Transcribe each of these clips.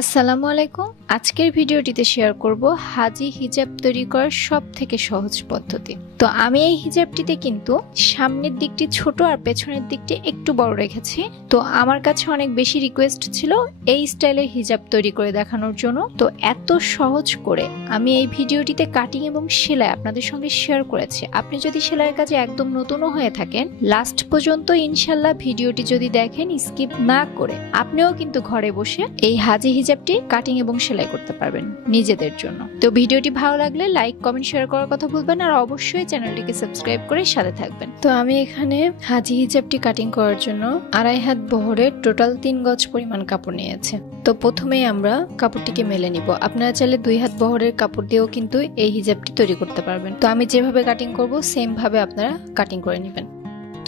আসসালামু আলাইকুম। আজকের ভিডিওটিতে শেয়ার করব হাজি হিজাব তৈরি করার সবথেকে সহজ পদ্ধতি। তো আমি এই হিজাবটিতে কিন্তু সামনের দিকটি ছোট আর পেছনের দিকটি একটু বড় রেখেছি। তো আমার কাছে অনেক বেশি রিকোয়েস্ট ছিল এই স্টাইলের হিজাব তৈরি করে দেখানোর জন্য। তো এত সহজ করে আমি এই ভিডিওটিতে কাটিং এবং সেলাই আপনাদের সঙ্গে শেয়ার করেছি। আপনি যদি সেলাইয়ের কাজে একদম নতুনও হয়ে থাকেন, লাস্ট পর্যন্ত ইনশাল্লাহ ভিডিওটি যদি দেখেন স্কিপ না করে, আপনিও কিন্তু ঘরে বসে এই হাজি হিজাবটি কাটিং এবং সেলাই করতে পারবেন নিজেদের জন্য। তো ভিডিওটি ভালো লাগলে লাইক, কমেন্ট, শেয়ার করার কথা ভুলবেন আর অবশ্যই চ্যানেলটিকে সাবস্ক্রাইব করে সাথে থাকবেন। তো আমি এখানে হাজি হিজাবটি কাটিং করার জন্য 2.5 হাত বহরের টোটাল 3 গজ পরিমাণ কাপড় নিয়েছে। তো প্রথমেই আমরা কাপড়টিকে মেলে নিব। আপনারা চাইলে 2 হাত বহরের কাপড় দিয়েও কিন্তু এই হিজাবটি তৈরি করতে পারবেন। তো আমি যেভাবে কাটিং করব সেম ভাবে আপনারা কাটিং করে নেবেন।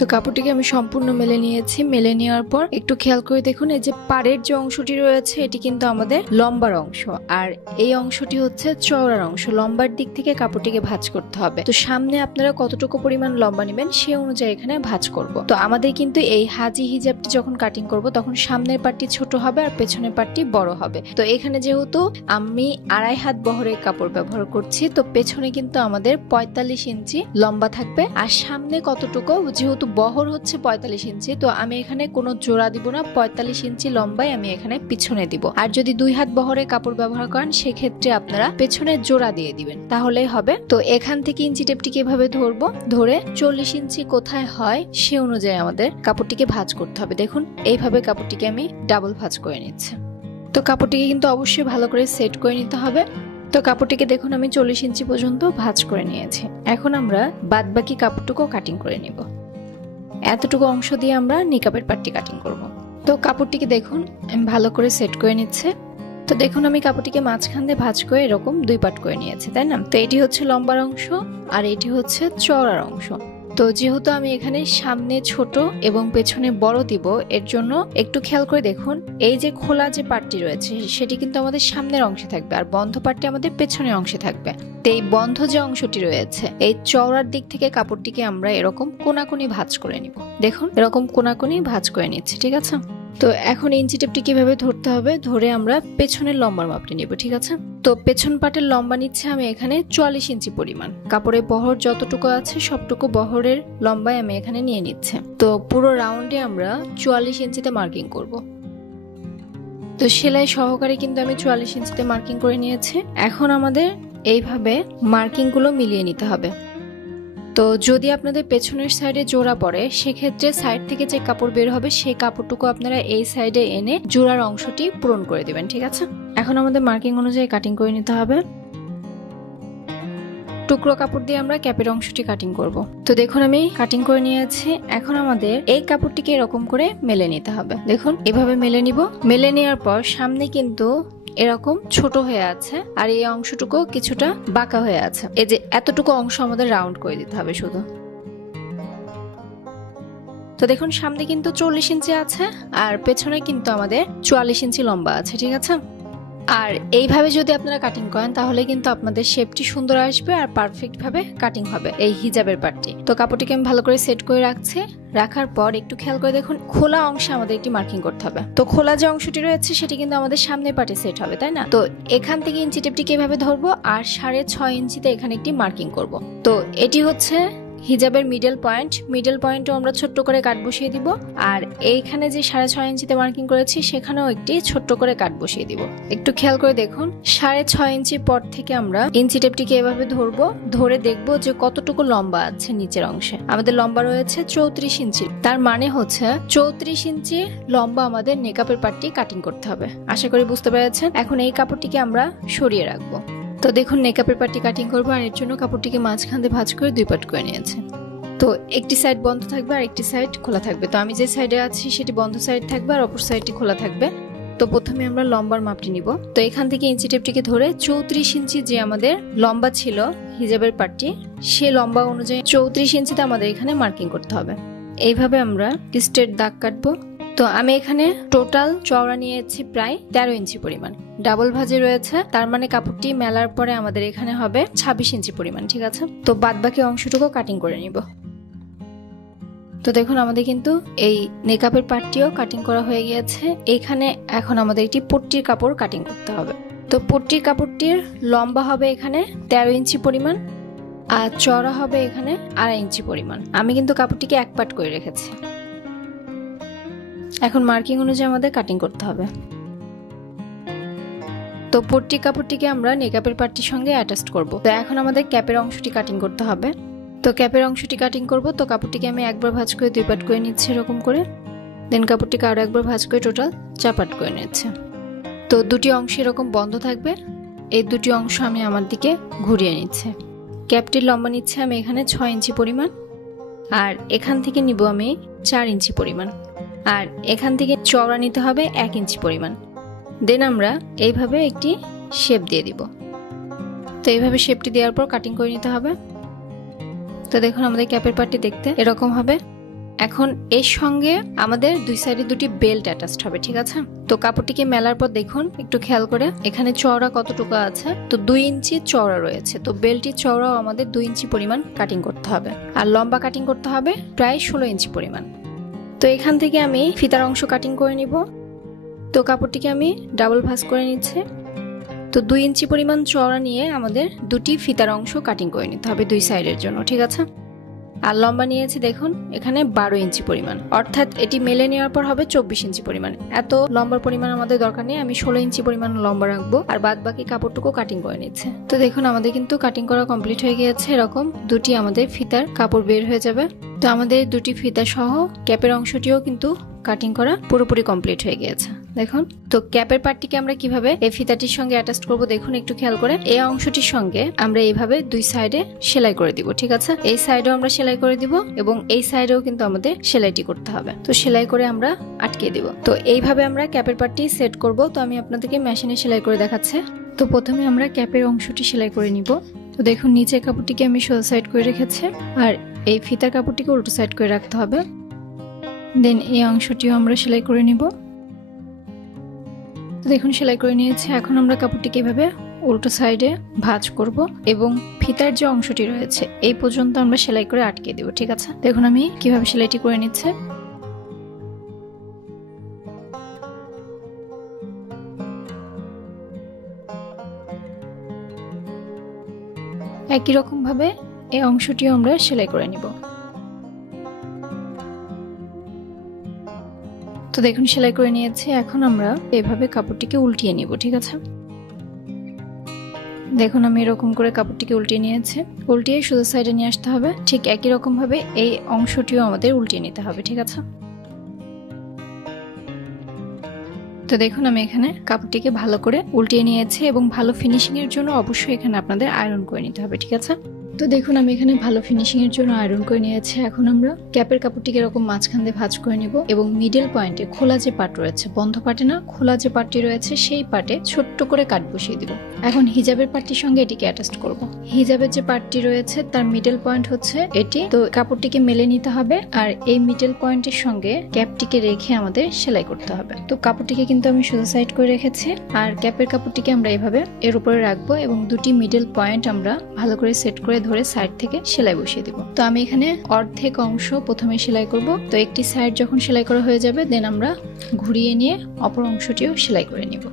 তো কাপড়টিকে আমি সম্পূর্ণ মেলে নিয়েছি। মেলে নেওয়ার পর একটু খেয়াল করে দেখুন, এই যে পাড়ের যে অংশটি রয়েছে এটি কিন্তু আমাদের লম্বার অংশ, আর এই অংশটি হচ্ছে চওড়ার অংশ। লম্বার দিক থেকে কাপড়টিকে ভাঁজ করতে হবে। তো সামনে আপনারা কতটুকু পরিমাণ লম্বা নেবেন সে অনুযায়ী এখানে ভাঁজ করব। তো আমাদের কিন্তু এই হাজি হিজাবটি যখন কাটিং করব তখন সামনের পাটটি ছোট হবে আর পেছনের পাটটি বড় হবে। তো এখানে যেহেতু আমি 2.5 হাত বহরের কাপড় ব্যবহার করছি, তো পেছনে কিন্তু আমাদের 45 ইঞ্চি লম্বা থাকবে। আর সামনে কতটুকু, যেহেতু বহর হচ্ছে 45 ইঞ্চি, তো আমি এখানে কোনো জোড়া দিব না, 45 ইঞ্চি লম্বাই আমি এখানে পিছনে দিব। আর যদি 2 হাত বহরের কাপড় ব্যবহার করেন সেক্ষেত্রে আপনারা পেছনে জোড়া দিয়ে দিবেন, তাহলেই হবে। তো এখান থেকে ইঞ্চি টেপটিকে এভাবে ধরবো, ধরে 40 ইঞ্চি কোথায় হয় সে অনুযায়ী আমাদের কাপড়টিকে ভাঁজ করতে হবে। দেখুন এইভাবে কাপড়টিকে আমি ডাবল ভাঁজ করে নিচ্ছি। তো কাপড়টিকে কিন্তু অবশ্যই ভালো করে সেট করে নিতে হবে। তো কাপড়টিকে দেখুন আমি 40 ইঞ্চি পর্যন্ত ভাঁজ করে নিয়েছি। এখন আমরা বাদ বাকি কাপড়টুকু কাটিং করে নিব। এতটুকু অংশ দিয়ে আমরা নিকাবের পাট্টি কাটিং করব। তো কাপড়টিকে দেখুন আমি ভালো করে সেট করে নিচ্ছে। তো দেখুন আমি কাপড়টিকে মাঝখান দিয়ে ভাঁজ করে এরকম 2 পাট করে নিয়েছি, তাই না? তো এটি হচ্ছে লম্বার অংশ আর এটি হচ্ছে চওড়ার অংশ। তো যেহেতু আমি এখানে সামনে ছোট এবং পেছনে বড় দিব, এর জন্য একটু খেয়াল করে দেখুন এই যে খোলা যে পাটটি রয়েছে সেটি কিন্তু আমাদের সামনের অংশে থাকবে আর বন্ধ পাটটি আমাদের পেছনের অংশে থাকবে। তো এই বন্ধ যে অংশটি রয়েছে এই চওড়ার দিক থেকে কাপড়টিকে আমরা এরকম কোনাকুনি ভাঁজ করে নিব। দেখুন এরকম কোনাকুনি ভাঁজ করে নিচ্ছি, ঠিক আছে? তো এখন ইঞ্চি টেপটি কিভাবে ধরতে হবে, ধরে আমরা পেছনের লম্বার মাপটি নিব, ঠিক আছে? তো পেছন পাটের লম্বা নিচ্ছে আমি এখানে 44 ইঞ্চি পরিমাণ। কাপড়ের বহর যতটুকু আছে সবটুকু বহরের লম্বায় আমি এখানে নিয়ে নিচ্ছে। তো পুরো রাউন্ডে আমরা 44 ইঞ্চিতে মার্কিং করব। তো সেলাই সহকারে কিন্তু আমি 44 ইঞ্চিতে মার্কিং করে নিয়েছি। এখন আমাদের এইভাবে মার্কিং গুলো মিলিয়ে নিতে হবে। তো যদি আপনাদের পেছনের সাইডে জোড়া পড়ে সেক্ষেত্রে সাইড থেকে যে কাপড় বের হবে সেই কাপড়টুকু আপনারা এই সাইডে এনে জোড়ার অংশটি পূরণ করে দিবেন, ঠিক আছে? এখন আমাদের মার্কিং অনুযায়ী কাটিং করে নিতে হবে। টুকরো কাপড় দিয়ে আমরা ক্যাপের অংশটি কাটিং করব। তো দেখুন আমি কাটিং করে নিয়েছি। এখন আমাদের এই কাপড়টিকে এরকম করে মেলে নিতে হবে। দেখুন এভাবে মেলে নিব। মেলে নেওয়ার পর সামনে কিন্তু এরকম ছোট হয়ে আছে আর এই অংশটুকু কিছুটা বাঁকা হয়ে আছে। এই যে এতটুকু অংশ আমাদের রাউন্ড করে দিতে হবে শুধু। তো দেখুন সামনে কিন্তু 40 ইঞ্চি আছে আর পেছনে কিন্তু আমাদের 44 ইঞ্চি লম্বা আছে, ঠিক আছে? আর এইভাবে যদি আপনারা কাটিং করেন তাহলে কিন্তু আপনাদের শেপটি সুন্দর আসবে আর পারফেক্ট ভাবে কাটিং হবে এই হিজাবের পাটটি। তো কাপড়টিকে আমি ভালো করে সেট করে রাখছি। রাখার পর একটু খেয়াল করে দেখুন খোলা অংশে আমাদের একটি মার্কিং করতে হবে। তো খোলা যে অংশটি রয়েছে সেটি কিন্তু আমাদের সামনের পাটে সেট হবে, তাই না? তো এখান থেকে ইঞ্চি টেপটিকে এভাবে ধরবো আর 6.5 ইঞ্চিতে এখানে একটি মার্কিং করব। তো এটি হচ্ছে হিজাবের মিডল পয়েন্ট। মিডল পয়েন্টও আমরা ছোট্ট করে কাট বসিয়ে দিব আর এইখানে যে 6.5 ইঞ্চিতে মার্কিং করেছি সেখানেও একটি ছোট্ট করে কাট বসিয়ে দিব। একটু খেয়াল করে দেখুন 6.5 ইঞ্চি পর থেকে আমরা ইঞ্চি টেপটিকে এভাবে ধরবো, ধরে দেখবো যে কতটুকু লম্বা আছে নিচের অংশে। আমাদের লম্বা রয়েছে 34 ইঞ্চি, তার মানে হচ্ছে 34 ইঞ্চি লম্বা আমাদের নেকাপের পাটটি কাটিং করতে হবে। আশা করি বুঝতে পেরেছেন। এখন এই কাপড়টিকে আমরা সরিয়ে রাখবো। তো দেখুন নেকাপের পাটটি কাটিং করবো আর এর জন্য কাপড়টিকে মাঝখান দিয়ে ভাঁজ করে 2 পাট করে নিয়েছে। তো একটি সাইড বন্ধ থাকবে আর একটি সাইড খোলা থাকবে। তো আমি যে সাইডে আছি সেটি বন্ধ সাইড থাকবে আর অপর সাইডটি খোলা থাকবে। তো প্রথমে আমরা লম্বার মাপটি নিব। তো এখান থেকে ইঞ্চি টেপটিকে ধরে 34 ইঞ্চি যে আমাদের লম্বা ছিল হিজাবের পাটটি সে লম্বা অনুযায়ী 34 ইঞ্চিতে আমাদের এখানে মার্কিং করতে হবে। এইভাবে আমরা স্ট্রেট দাগ কাটবো। তো আমি এখানে টোটাল চওড়া নিয়েছি প্রায় 13 ইঞ্চি পরিমাণ। ডাবল ভাঁজে রয়েছে, তার মানে কাপড়টি মেলার পরে আমাদের এখানে হবে 26 ইঞ্চি পরিমাণ, ঠিক আছে? তো বাদ বাকি অংশটুকু কাটিং করে নিব। তো দেখুন আমাদের কিন্তু এই নেকআপের পার্টটিও কাটিং করা হয়ে গিয়েছে। এখানে এখন আমাদের একটি পট্টির কাপড় কাটিং করতে হবে। তো পট্টির কাপড়টির লম্বা হবে এখানে 13 ইঞ্চি পরিমাণ, আর চওড়া হবে এখানে 2.5 ইঞ্চি পরিমাণ। আমি কিন্তু কাপড়টিকে এক পাট করে রেখেছি। এখন মার্কিং অনুযায়ী আমাদের কাটিং করতে হবে। তো পট্টি কাপড়টিকে আমরা নেকআপের পার্টির সঙ্গে অ্যাটাচ করব। তো এখন আমাদের ক্যাপের অংশটি কাটিং করতে হবে। তো ক্যাপের অংশটি কাটিং করব। তো কাপড়টিকে আমি একবার ভাঁজ করে 2 পাট করে নিচ্ছি এরকম করে। দেন কাপড়টিকে আরো একবার ভাঁজ করে টোটাল 4 পাট করে নিচ্ছি। তো দুটি অংশ এরকম বন্ধ থাকবে। এই দুটি অংশ আমি আমার দিকে ঘুরিয়ে নিচ্ছি। ক্যাপটির লম্বা নিচ্ছে আমি এখানে 6 ইঞ্চি পরিমাণ, আর এখান থেকে নিব আমি 4 ইঞ্চি পরিমাণ, আর এখান থেকে চওড়া নিতে হবে 1 ইঞ্চি পরিমাণ। দেন আমরা এইভাবে একটি শেপ দিয়ে দিব। তো এইভাবে শেপটি দেওয়ার পর কাটিং করে নিতে হবে। তো দেখুন আমাদের ক্যাপের পার্টটি দেখতে এরকম হবে। এখন এর সঙ্গে আমাদের দুই সাইডে দুটি বেল্ট অ্যাটাচড হবে, ঠিক আছে? তো কাপড়টিকে মেলার পর দেখুন একটু খেয়াল করে এখানে চওড়া কতটুকু আছে। তো 2 ইঞ্চি চওড়া রয়েছে। তো বেল্টটির চওড়াও আমাদের 2 ইঞ্চি পরিমাণ কাটিং করতে হবে, আর লম্বা কাটিং করতে হবে প্রায় 16 ইঞ্চি পরিমাণ। তো এখান থেকে আমি ফিতার অংশ কাটিং করে নিব। তো কাপড়টিকে আমি ডাবল ভাঁজ করে নিচ্ছি। তো 2 ইঞ্চি পরিমাণ চওড়া নিয়ে আমাদের দুটি ফিতার অংশ কাটিং করে নিতে হবে দুই সাইডের জন্য, ঠিক আছে? আর লম্বা নিয়েছি দেখুন এখানে 12 ইঞ্চি পরিমাণ, অর্থাৎ এটি মেলে নেওয়ার পর হবে 24 ইঞ্চি পরিমাণ। এত লম্বার পরিমাণ আমাদের দরকার নেই, আমি 16 ইঞ্চি পরিমাণ লম্বা রাখবো, আর বাদ বাকি কাপড়টুকু কাটিং করে নিচ্ছে। তো দেখুন আমাদের কিন্তু কাটিং করা কমপ্লিট হয়ে গিয়েছে। এরকম দুটি আমাদের ফিতার কাপড় বের হয়ে যাবে। তো আমাদের দুটি ফিতা সহ ক্যাপের অংশটিও কিন্তু কাটিং করা পুরোপুরি কমপ্লিট হয়ে গিয়েছে। দেখুন তো ক্যাপের পার্টটিকে আমরা কিভাবে এই ফিতাটির সঙ্গে অ্যাটাচ করব দেখুন একটু খেয়াল করে। এই অংশটির সঙ্গে আমরা এইভাবে দুই সাইডে সেলাই করে দিব, ঠিক আছে? এই সাইডেও আমরা সেলাই করে দিব এবং এই সাইডেও কিন্তু আমাদের সেলাইটি করতে হবে। তো সেলাই করে আমরা আটকে দিব। তো এইভাবে আমরা ক্যাপের পার্টটি সেট করব। তো আমি আপনাদেরকে মেশিনে সেলাই করে দেখাচ্ছি। তো প্রথমে আমরা ক্যাপের অংশটি সেলাই করে নিব। তো দেখুন নিচের কাপড়টিকে আমি সোজা সাইড করে রেখেছি, আর এই ফিতার কাপড়টিকে উল্টো সাইড করে রাখতে হবে। দেন এই অংশটিও আমরা সেলাই করে নিব। তো দেখুন সেলাই করে নিয়েছি। এখন আমরা কাপড়টিকে এভাবে উল্টো সাইডে ভাঁজ করব এবং ফিতার যে অংশটি রয়েছে এই পর্যন্ত আমরা সেলাই করে আটকে দেব, ঠিক আছে? দেখুন আমি কিভাবে সেলাইটি করে নিচ্ছে। একই রকম ভাবে এই অংশটিও আমরা সেলাই করে নিব। তো দেখুন সেলাই করে নিয়েছি। এখন আমরা এভাবে কাপড়টিকে উল্টিয়ে নিব, ঠিক আছে? দেখুন আমি এরকম করে কাপড়টিকে উল্টিয়ে নিয়েছি। উল্টিয়ে সোজা সাইডে নিয়ে আসতে হবে। ঠিক একই রকম ভাবে এই অংশটিও আমাদের উল্টিয়ে নিতে হবে, ঠিক আছে? তো দেখুন আমি এখানে কাপড়টিকে ভালো করে উল্টিয়ে নিয়েছি এবং ভালো ফিনিশিং এর জন্য অবশ্যই এখানে আপনাদের আয়রন করে নিতে হবে, ঠিক আছে? তো দেখুন আমি এখানে ভালো ফিনিশিং এর জন্য আয়রন করে নিয়েছি। এখন আমরা ক্যাপের কাপড়টিকে এরকম মাঝখান দিয়ে ভাঁজ করে নিব এবং মিডল পয়েন্টে খোলা যে পার্ট রয়েছে, বন্ধ পার্টে না, খোলা যে পার্টটি রয়েছে সেই পার্টে ছোট্ট করে কাট বসিয়ে দিব। এখন হিজাবের পার্টটির সঙ্গে এটিকে অ্যাটাচ করব। হিজাবের যে পার্টটি রয়েছে তার মিডল পয়েন্ট হচ্ছে এটি। তো কাপড়টিকে মেলে নিতে হবে আর এই মিডল পয়েন্টের সঙ্গে ক্যাপটিকে রেখে আমাদের সেলাই করতে হবে। তো কাপড়টিকে কিন্তু আমি সোজা সাইড করে রেখেছি, আর ক্যাপের কাপড়টিকে আমরা এভাবে এর উপরে রাখবো এবং দুটি মিডল পয়েন্ট আমরা ভালো করে সেট করে ধরে সাইড থেকে সেলাই বসিয়ে দিব। তো আমি এখানে অর্ধেক অংশ প্রথমে সেলাই করব। তো একটি সাইড যখন সেলাই করা হয়ে যাবে দেন আমরা ঘুরিয়ে নিয়ে অপর অংশটিও সেলাই করে নিব।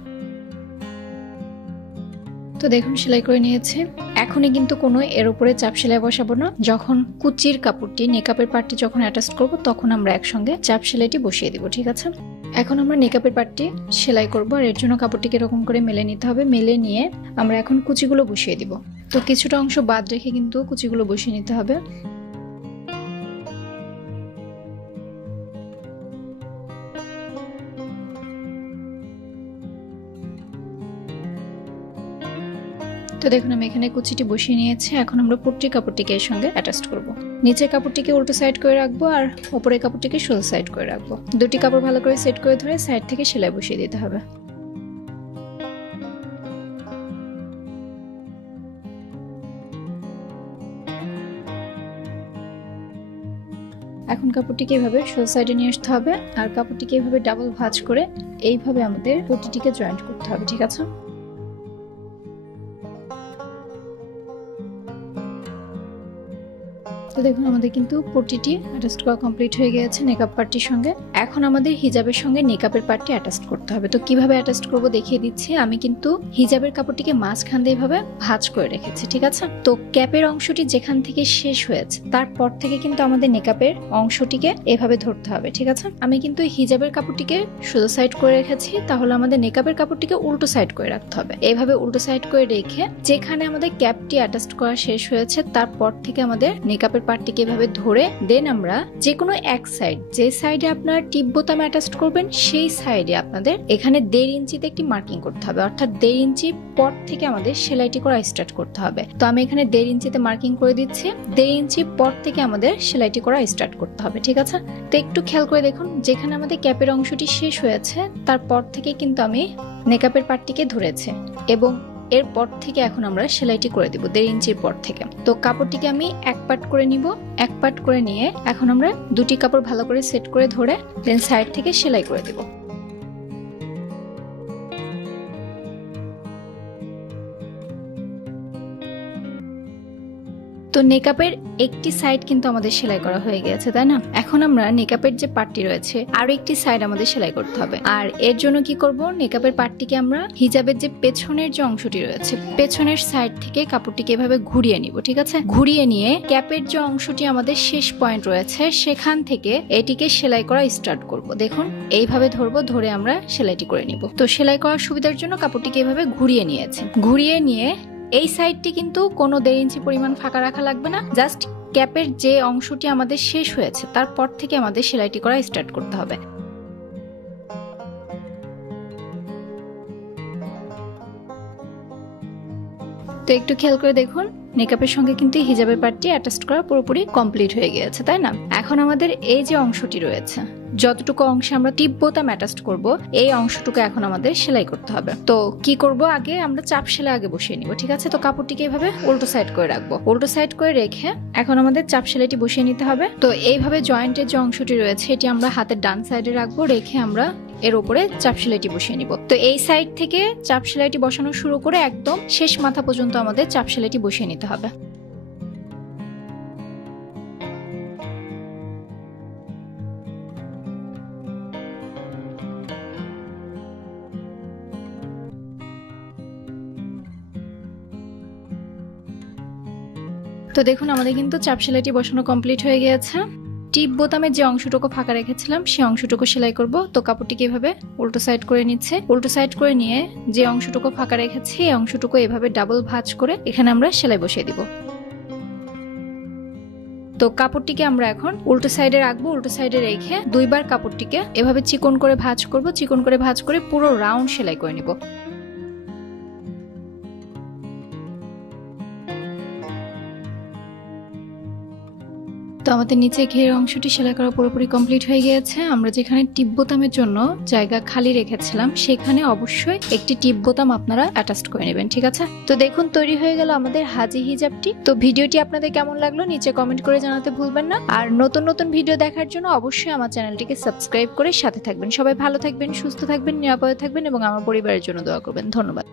তো দেখুন সেলাই করে নিয়েছে। এখনই কিন্তু কোনো এর উপরে চাপ সেলাই বসাবো না। যখন কুচির কাপড়টি নেকআপের পার্টটি যখন অ্যাটাচ করব তখন আমরা একসঙ্গে চাপ সেলাইটি বসিয়ে দিব, ঠিক আছে? এখন আমরা নেকআপের পার্টটি সেলাই করব, আর এর জন্য কাপড়টিকে এরকম করে মেলে নিতে হবে। মেলে নিয়ে আমরা এখন কুচিগুলো বসিয়ে দিব। তো কিছুটা অংশ বাদ রেখে কিন্তু কুচিগুলো বসিয়ে নিতে হবে। তো দেখুন আমি এখানে কুচিটি বসিয়ে নিয়েছি। এখন আমরা পট্টির কাপড়টিকে এর সঙ্গে অ্যাটাচ করব। নিচের কাপড়টিকে উল্টো সাইড করে রাখবো আর উপরের কাপড়টিকে সোজা সাইড করে রাখবো। দুটি কাপড় ভালো করে সেট করে ধরে সাইড থেকে সেলাই বসিয়ে দিতে হবে। এখন কাপড়টিকে এইভাবে সোজা সাইডে নিয়ে আসতে হবে আর কাপড়টিকে এইভাবে ডাবল ভাঁজ করে এইভাবে আমাদের পট্টিটিকে জয়েন্ট করতে হবে, ঠিক আছে? তো দেখুন আমাদের কিন্তু পট্টিটি অ্যাটাচ করা কমপ্লিট হয়ে গিয়েছে নেকআপ পার্টির সঙ্গে। এখন আমাদের হিজাবের সঙ্গে নেকআপের পার্টটি অ্যাটাচ করতে হবে। তো কিভাবে অ্যাটাচ করব দেখিয়ে দিচ্ছি। আমি কিন্তু হিজাবের কাপড়টিকে মাঝখান দিয়ে এভাবে ভাঁজ করে রেখেছি, ঠিক আছে। তো ক্যাপের অংশটি যেখান থেকে শেষ হয়েছে তারপর থেকে কিন্তু আমাদের নেকআপের অংশটিকে এভাবে ধরতে হবে, ঠিক আছে। আমি কিন্তু হিজাবের কাপড়টিকে সোজা সাইড করে রেখেছি, তাহলে আমাদের নেকআপের কাপড়টিকে উল্টো সাইড করে রাখতে হবে। এইভাবে উল্টো সাইড করে রেখে যেখানে আমাদের ক্যাপটি অ্যাটাচ করা শেষ হয়েছে তারপর থেকে আমাদের নেকআপের পার্টটিকে এভাবে ধরে দেন আমরা যে কোনো এক সাইড, যে সাইডে আপনার টিপ বোতাম অ্যাটাচ করবেন সেই সাইডে আপনাদের এখানে 1.5 ইঞ্চিতে একটি মার্কিং করতে হবে, অর্থাৎ 1.5 ইঞ্চি পর থেকে আমাদের সেলাইটি করা স্টার্ট করতে হবে। তো আমি এখানে 1.5 ইঞ্চিতে মার্কিং করে দিচ্ছি। 1.5 ইঞ্চি পর থেকে আমাদের সেলাইটি করা স্টার্ট করতে হবে, ঠিক আছে। তো একটু খেয়াল করে দেখুন, যেখানে আমাদের ক্যাপের অংশটি শেষ হয়েছে তারপর থেকে কিন্তু আমি নেকআপের পার্টটিকে ধরেছি এবং এরপর থেকে এখন আমরা সেলাইটি করে দিব 1.5 ইঞ্চির পর থেকে। তো কাপড়টিকে আমি এক পার্ট করে নিব, এক পার্ট করে নিয়ে এখন আমরা দুটি কাপড় ভালো করে সেট করে ধরে দেন সাইড থেকে সেলাই করে দিব। তো নেকআপের একটি সাইড কিন্তু আমাদের সেলাই করা হয়ে গেছে, তাই না। এখন আমরা নেকআপের যে পার্টটি রয়েছে আরো একটি সাইড আমাদের সেলাই করতে হবে। আর এর জন্য কি করব, নেকআপের পার্টটিকে আমরা হিজাবের যে পেছনের যে অংশটি রয়েছে পেছনের সাইড থেকে কাপড়টিকে এভাবে ঘুরিয়ে নিব, ঠিক আছে। ঘুরিয়ে নিয়ে ক্যাপের যে অংশটি আমাদের শেষ পয়েন্ট রয়েছে সেখান থেকে এটিকে সেলাই করা স্টার্ট করব। দেখুন এইভাবে ধরবো, ধরে আমরা সেলাইটি করে নিব। তো সেলাই করার সুবিধার জন্য কাপড়টিকে এভাবে ঘুরিয়ে নিয়েছি। ঘুরিয়ে নিয়ে এই সাইডটি কিন্তু কোনো 1.5 ইঞ্চি পরিমাণ ফাঁকা রাখা লাগবে না, জাস্ট ক্যাপের যে অংশটি আমাদের শেষ হয়েছে তারপর থেকে আমাদের সেলাইটি করা স্টার্ট করতে হবে। তো একটু খেয়াল করে দেখুন, নেকআপের সঙ্গে কিন্তু হিজাবের পার্টটি অ্যাটাচ করা পুরোপুরি কমপ্লিট হয়ে গিয়েছে, তাই না। এখন আমাদের এই যে অংশটি রয়েছে, যতটুকু অংশে আমরা টিপ বোতাম অ্যাটাচ করব এই অংশটুকু এখন আমাদের সেলাই করতে হবে। তো কি করব, আগে আমরা চাপ সেলাই আগে বসিয়ে নিব, ঠিক আছে। তো কাপড়টিকে এইভাবে উল্টো সাইড করে রাখবো, উল্টো সাইড করে রেখে এখন আমাদের চাপ সেলাইটি বসিয়ে নিতে হবে। তো এইভাবে জয়েন্টের যে অংশটি রয়েছে এটি আমরা হাতের ডান সাইডে রাখবো, রেখে আমরা এর উপরে চাপ সেলাইটি বসিয়ে নিব। তো এই সাইড থেকে চাপ সেলাইটি বসানো শুরু করে একদম শেষ মাথা পর্যন্ত আমাদের চাপ সেলাইটি বসিয়ে নিতে হবে। তো দেখুন আমাদের কিন্তু চাপ সেলাইটি বসানো কমপ্লিট হয়ে গিয়েছে। টিপ বোতামের যে অংশটুকু ফাঁকা রেখেছিলাম সেই অংশটুকু সেলাই করব। তো কাপড়টিকে এভাবে উল্টো সাইড করে নিচ্ছে, উল্টো সাইড করে নিয়ে যে অংশটুকু ফাঁকা রেখেছি এই অংশটুকু এভাবে ডাবল ভাঁজ করে এখানে আমরা সেলাই বসিয়ে দিব। তো কাপড়টিকে আমরা এখন উল্টো সাইডে রাখবো, উল্টো সাইডে রেখে দুইবার কাপড়টিকে এভাবে চিকন করে ভাঁজ করব, চিকন করে ভাঁজ করে পুরো রাউন্ড সেলাই করে নিব। তো আমাদের নিচে ঘের অংশটি সেলাই করা পুরোপুরি কমপ্লিট হয়ে গিয়েছে। আমরা যেখানে টিপ বোতামের জন্য জায়গা খালি রেখেছিলাম সেখানে অবশ্যই একটি টিপ বোতাম আপনারা অ্যাটাচ করে নেবেন, ঠিক আছে। তো দেখুন তৈরি হয়ে গেল আমাদের হাজি হিজাবটি। তো ভিডিওটি আপনাদের কেমন লাগলো নিচে কমেন্ট করে জানাতে ভুলবেন না। আর নতুন নতুন ভিডিও দেখার জন্য অবশ্যই আমার চ্যানেলটিকে সাবস্ক্রাইব করে সাথে থাকবেন। সবাই ভালো থাকবেন, সুস্থ থাকবেন, নিরাপদে থাকবেন এবং আমার পরিবারের জন্য দোয়া করবেন। ধন্যবাদ।